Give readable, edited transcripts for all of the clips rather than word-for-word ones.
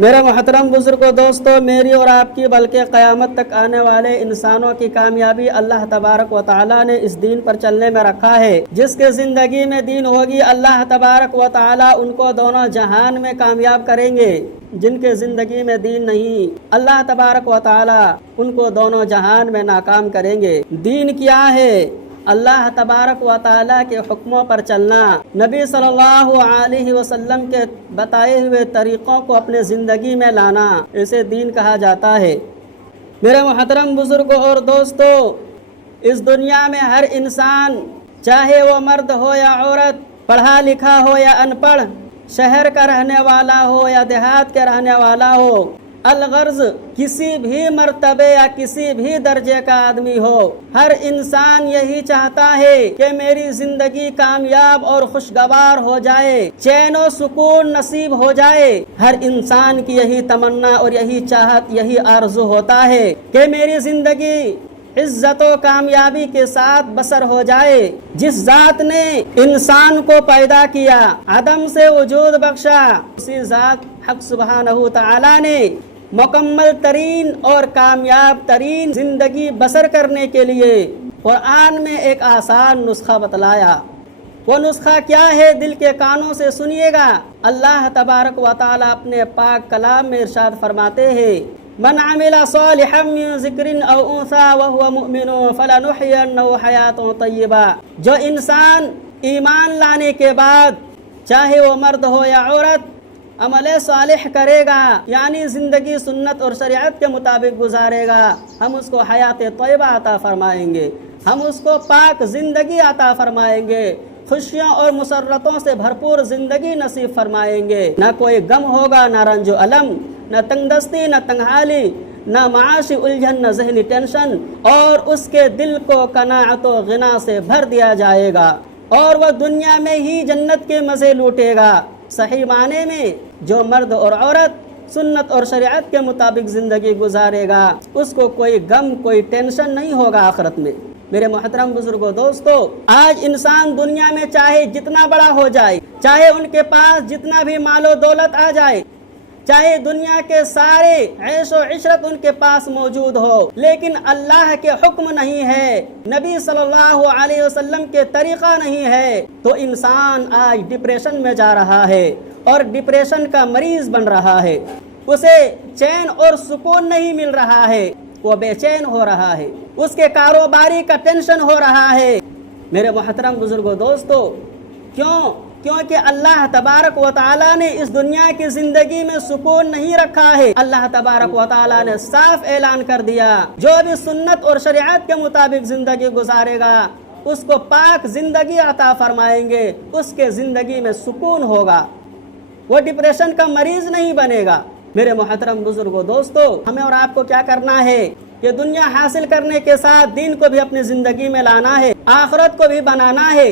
میرے محترم بزرگوں، دوستوں، میری اور آپ کی بلکہ قیامت تک آنے والے انسانوں کی کامیابی اللہ تبارک و تعالیٰ نے اس دین پر چلنے میں رکھا ہے۔ جس کے زندگی میں دین ہوگی، اللہ تبارک و تعالیٰ ان کو دونوں جہان میں کامیاب کریں گے۔ جن کے زندگی میں دین نہیں، اللہ تبارک و تعالیٰ ان کو دونوں جہان میں ناکام کریں گے۔ دین کیا ہے؟ اللہ تبارک و تعالیٰ کے حکموں پر چلنا، نبی صلی اللہ علیہ وسلم کے بتائے ہوئے طریقوں کو اپنے زندگی میں لانا، اسے دین کہا جاتا ہے۔ میرے محترم بزرگوں اور دوستوں، اس دنیا میں ہر انسان، چاہے وہ مرد ہو یا عورت، پڑھا لکھا ہو یا ان پڑھ، شہر کا رہنے والا ہو یا دیہات کے رہنے والا ہو، الغرض کسی بھی مرتبے یا کسی بھی درجے کا آدمی ہو، ہر انسان یہی چاہتا ہے کہ میری زندگی کامیاب اور خوشگوار ہو جائے، چین و سکون نصیب ہو جائے۔ ہر انسان کی یہی تمنا اور یہی چاہت، یہی آرزو ہوتا ہے کہ میری زندگی عزت و کامیابی کے ساتھ بسر ہو جائے۔ جس ذات نے انسان کو پیدا کیا، عدم سے وجود بخشا، اسی ذات حق سبحانہ تعالیٰ نے مکمل ترین اور کامیاب ترین زندگی بسر کرنے کے لیے قرآن میں ایک آسان نسخہ بتلایا۔ وہ نسخہ کیا ہے؟ دل کے کانوں سے سنیے گا۔ اللہ تبارک و تعالیٰ اپنے پاک کلام میں ارشاد فرماتے ہیں، من عمل صالحا من ذکر او انثى وهو مؤمن فلنحيينه حیاة طیبہ۔ جو انسان ایمان لانے کے بعد، چاہے وہ مرد ہو یا عورت، عمل صالح کرے گا، یعنی زندگی سنت اور شریعت کے مطابق گزارے گا، ہم اس کو حیات طیبہ عطا فرمائیں گے، ہم اس کو پاک زندگی عطا فرمائیں گے، خوشیوں اور مسرتوں سے بھرپور زندگی نصیب فرمائیں گے۔ نہ کوئی غم ہوگا، نہ رنج و الم، نہ تنگ دستی، نہ تنگحالی، نہ معاشی الجھن، نہ ذہنی ٹینشن، اور اس کے دل کو قناعت و غنا سے بھر دیا جائے گا، اور وہ دنیا میں ہی جنت کے مزے لوٹے گا۔ صحیح معنی میں جو مرد اور عورت سنت اور شریعت کے مطابق زندگی گزارے گا، اس کو کوئی غم، کوئی ٹینشن نہیں ہوگا آخرت میں۔ میرے محترم بزرگوں، دوستو، آج انسان دنیا میں چاہے جتنا بڑا ہو جائے، چاہے ان کے پاس جتنا بھی مال و دولت آ جائے، چاہے دنیا کے سارے عیش و عشرت ان کے پاس موجود ہو، لیکن اللہ کے حکم نہیں ہے، نبی صلی اللہ علیہ وسلم کے طریقہ نہیں ہے، تو انسان آج ڈپریشن میں جا رہا ہے اور ڈپریشن کا مریض بن رہا ہے۔ اسے چین اور سکون نہیں مل رہا ہے، وہ بے چین ہو رہا ہے، اس کے کاروباری کا ٹینشن ہو رہا ہے۔ میرے محترم بزرگوں، دوستو، کیونکہ اللہ تبارک و تعالیٰ نے اس دنیا کی زندگی میں سکون نہیں رکھا ہے۔ اللہ تبارک و تعالیٰ نے صاف اعلان کر دیا، جو بھی سنت اور شریعت کے مطابق زندگی گزارے گا، اس کو پاک زندگی عطا فرمائیں گے، اس کے زندگی میں سکون ہوگا، وہ ڈپریشن کا مریض نہیں بنے گا۔ میرے محترم بزرگوں، دوستو، ہمیں اور آپ کو کیا کرنا ہے کہ دنیا حاصل کرنے کے ساتھ دین کو بھی اپنی زندگی میں لانا ہے، آخرت کو بھی بنانا ہے۔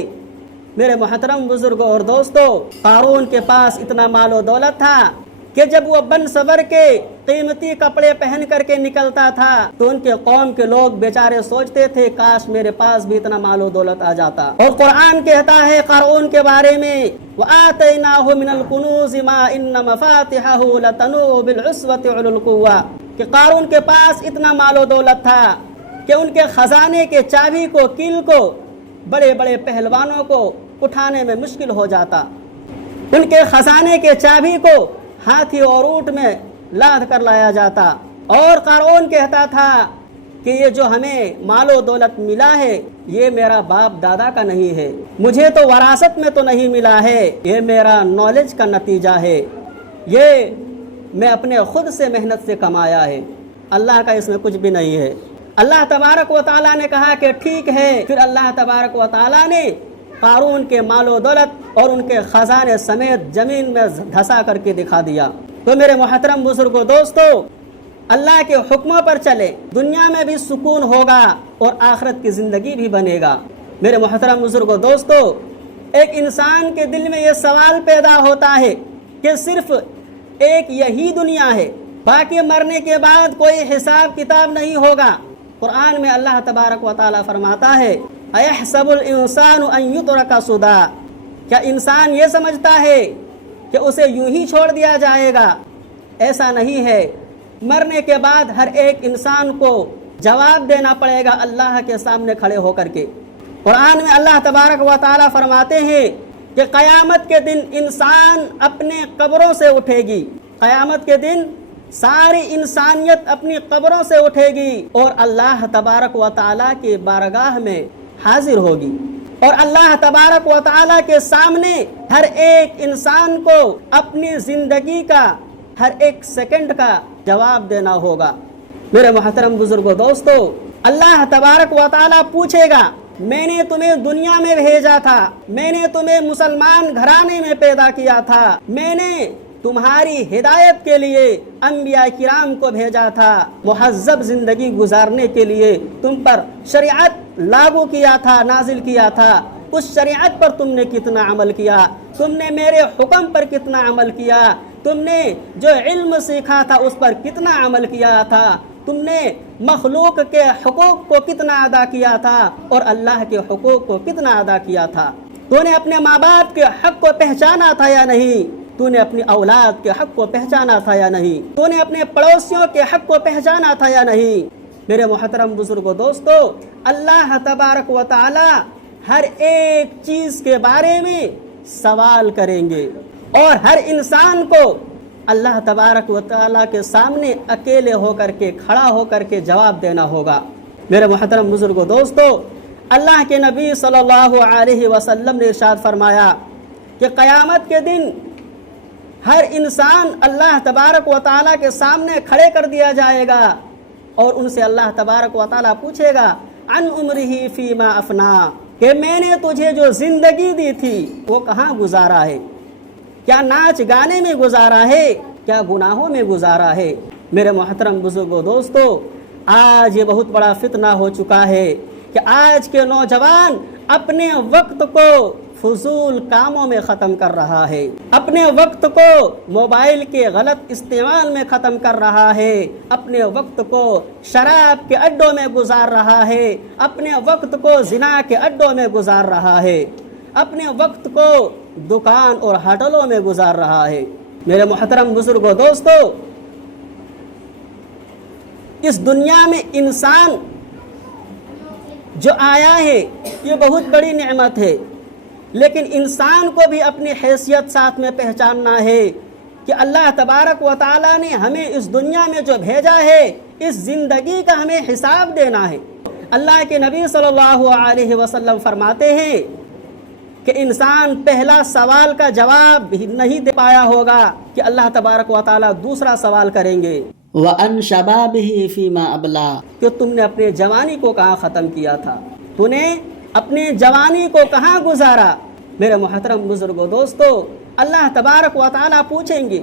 میرے محترم بزرگوں اور دوستو، قارون کے پاس اتنا مال و دولت تھا کہ جب وہ بن سور کے قیمتی کپڑے پہن کر کے نکلتا تھا تو ان کے قوم کے لوگ بیچارے سوچتے تھے کاش میرے پاس بھی اتنا مال و دولت آ جاتا۔ اور قرآن کہتا ہے قارون کے بارے میں، وَآتَيْنَاهُ مِنَ الْكُنُوزِ مَا إِنَّ مَفَاتِحَهُ لَتَنُوءُ بِالْعُصْبَةِ أُولِي الْقُوَّةِ، کہ قارون کے پاس اتنا مال و دولت تھا کہ ان کے خزانے کے چابی کو، کیل کو بڑے بڑے پہلوانوں کو اٹھانے میں مشکل ہو جاتا، ان کے خزانے کے چابی کو ہاتھی اور اونٹ میں لاد کر لایا جاتا۔ اور قارون کہتا تھا کہ یہ جو ہمیں مال و دولت ملا ہے، یہ میرا باپ دادا کا نہیں ہے، مجھے تو وراثت میں تو نہیں ملا ہے، یہ میرا نالج کا نتیجہ ہے، یہ میں اپنے خود سے محنت سے کمایا ہے، اللہ کا اس میں کچھ بھی نہیں ہے۔ اللہ تبارک و تعالیٰ نے کہا کہ ٹھیک ہے، پھر اللہ تبارک و تعالیٰ نے قارون کے مال و دولت اور ان کے خزانے سمیت زمین میں دھسا کر کے دکھا دیا۔ تو میرے محترم بزرگوں، دوستو، اللہ کے حکموں پر چلے، دنیا میں بھی سکون ہوگا اور آخرت کی زندگی بھی بنے گا۔ میرے محترم بزرگوں، دوستو، ایک انسان کے دل میں یہ سوال پیدا ہوتا ہے کہ صرف ایک یہی دنیا ہے، باقی مرنے کے بعد کوئی حساب کتاب نہیں ہوگا۔ قرآن میں اللہ تبارک و تعالیٰ فرماتا ہے، اَيَحْسَبُ الْإِنسَانُ أَن يُتْرَكَ سُدًى، کیا انسان یہ سمجھتا ہے کہ اسے یوں ہی چھوڑ دیا جائے گا؟ ایسا نہیں ہے، مرنے کے بعد ہر ایک انسان کو جواب دینا پڑے گا اللہ کے سامنے کھڑے ہو کر کے۔ قرآن میں اللہ تبارک و تعالیٰ فرماتے ہیں کہ قیامت کے دن انسان اپنے قبروں سے اٹھے گی، قیامت کے دن ساری انسانیت اپنی قبروں سے اٹھے گی اور اللہ تبارک و تعالیٰ کی بارگاہ میں حاضر ہوگی، اور اللہ تبارک و تعالیٰ کے سامنے ہر ایک انسان کو اپنی زندگی کا ہر ایک سیکنڈ کا جواب دینا ہوگا۔ میرے محترم بزرگوں، دوستو، اللہ تبارک و تعالیٰ پوچھے گا، میں نے تمہیں دنیا میں بھیجا تھا، میں نے تمہیں مسلمان گھرانے میں پیدا کیا تھا، میں نے تمہاری ہدایت کے لیے انبیاء کرام کو بھیجا تھا، مہذب زندگی گزارنے کے لیے تم پر شریعت لاگو کیا تھا، نازل کیا تھا، اس شریعت پر تم نے کتنا عمل کیا، تم نے میرے حکم پر کتنا عمل کیا، تم نے جو علم سیکھا تھا اس پر کتنا عمل کیا تھا، تم نے مخلوق کے حقوق کو کتنا ادا کیا تھا اور اللہ کے حقوق کو کتنا ادا کیا تھا، تو نے اپنے ماں باپ کے حق کو پہچانا تھا یا نہیں، تو نے اپنی اولاد کے حق کو پہچانا تھا یا نہیں، تو نے اپنے پڑوسیوں کے حق کو پہچانا تھا یا نہیں۔ میرے محترم بزرگوں، دوستو، اللہ تبارک و تعالی ہر ایک چیز کے بارے میں سوال کریں گے اور ہر انسان کو اللہ تبارک و تعالیٰ کے سامنے اکیلے ہو کر کے کھڑا ہو کر کے جواب دینا ہوگا۔ میرے محترم بزرگوں، دوستو، اللہ کے نبی صلی اللہ علیہ وسلم نے ارشاد فرمایا کہ قیامت کے دن ہر انسان اللہ تبارک و تعالیٰ کے سامنے کھڑے کر دیا جائے گا اور ان سے اللہ تبارک و تعالیٰ پوچھے گا عن عمرہ فیما افنا، کہ میں نے تجھے جو زندگی دی تھی وہ کہاں گزارا ہے، کیا ناچ گانے میں گزارا ہے، کیا گناہوں میں گزارا ہے۔ میرے محترم بزرگوں، دوستو، آج یہ بہت بڑا فتنہ ہو چکا ہے کہ آج کے نوجوان اپنے وقت کو فضول کاموں میں ختم کر رہا ہے، اپنے وقت کو موبائل کے غلط استعمال میں ختم کر رہا ہے، اپنے وقت کو شراب کے اڈوں میں گزار رہا ہے، اپنے وقت کو زنا کے اڈوں میں گزار رہا ہے، اپنے وقت کو دکان اور ہوٹلوں میں گزار رہا ہے۔ میرے محترم بزرگوں، دوستو، اس دنیا میں انسان جو آیا ہے یہ بہت بڑی نعمت ہے، لیکن انسان کو بھی اپنی حیثیت ساتھ میں پہچاننا ہے کہ اللہ تبارک و تعالیٰ نے ہمیں اس دنیا میں جو بھیجا ہے اس زندگی کا ہمیں حساب دینا ہے۔ اللہ کے نبی صلی اللہ علیہ وسلم فرماتے ہیں کہ انسان پہلا سوال کا جواب نہیں دے پایا ہوگا کہ اللہ تبارک و تعالیٰ دوسرا سوال کریں گے وَأَن شَبَابِهِ فِيمَا أَبْلَى، کہ تم نے اپنے جوانی کو کہاں ختم کیا تھا، تو نے اپنے جوانی کو کہاں گزارا۔ میرے محترم بزرگوں، دوستو، اللہ تبارک و تعالیٰ پوچھیں گے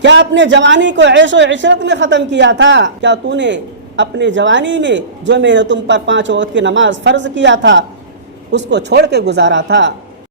کیا اپنے جوانی کو عیش و عشرت میں ختم کیا تھا، کیا تو نے اپنے جوانی میں جو میں نے تم پر 5 وقت کی نماز فرض کیا تھا اس کو چھوڑ کے گزارا تھا۔